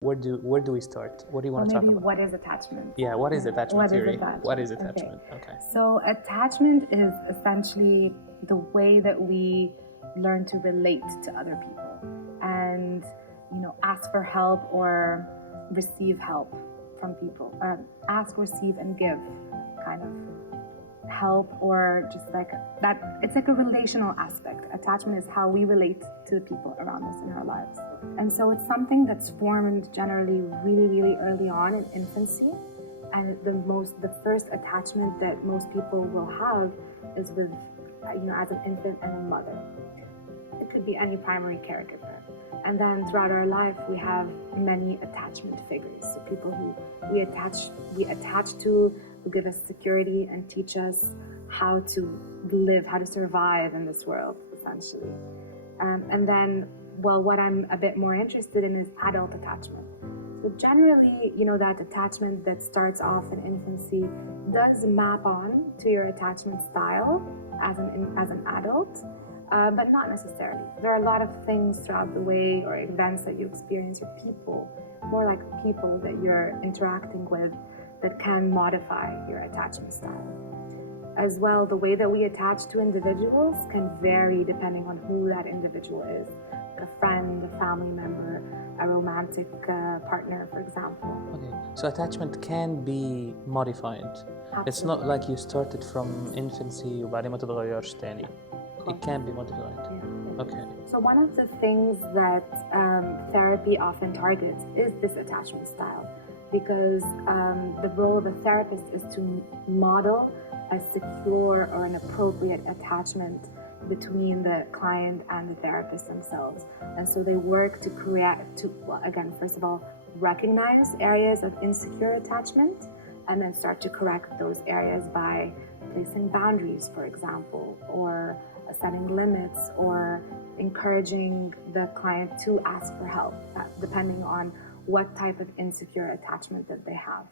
Where do we start? What do you want to talk about? What is attachment? Yeah, what is attachment theory? What is Okay. attachment? Okay. So attachment is essentially the way that we learn to relate to other people and, ask for help or receive help from people. Ask, receive, and give kind of help, or just like that. It's like a relational aspect. Attachment is how we relate to the people around us in our lives. And so it's something that's formed generally really, really early on in infancy. And the first attachment that most people will have is with, as an infant and a mother. It could be any primary caregiver. And then throughout our life, we have many attachment figures. So people who we attach to, who give us security and teach us how to live, how to survive in this world, essentially. And then, what I'm a bit more interested in is adult attachment. So generally, that attachment that starts off in infancy does map on to your attachment style as an adult, but not necessarily. There are a lot of things throughout the way, or events that you experience, or people, more like people that you're interacting with, that can modify your attachment style. As well, the way that we attach to individuals can vary depending on who that individual is. A friend, a family member, a romantic partner, for example. Okay, so attachment can be modified. Absolutely. It's not like you started from infancy وبعدين ما تتغيرش تاني. It can be modified. Yeah. Okay. So one of the things that therapy often targets is this attachment style, because the role of a therapist is to model a secure or an appropriate attachment between the client and the therapist themselves. And so they work to first of all, recognize areas of insecure attachment, and then start to correct those areas by placing boundaries, for example, or setting limits, or encouraging the client to ask for help, depending on what type of insecure attachment that they have.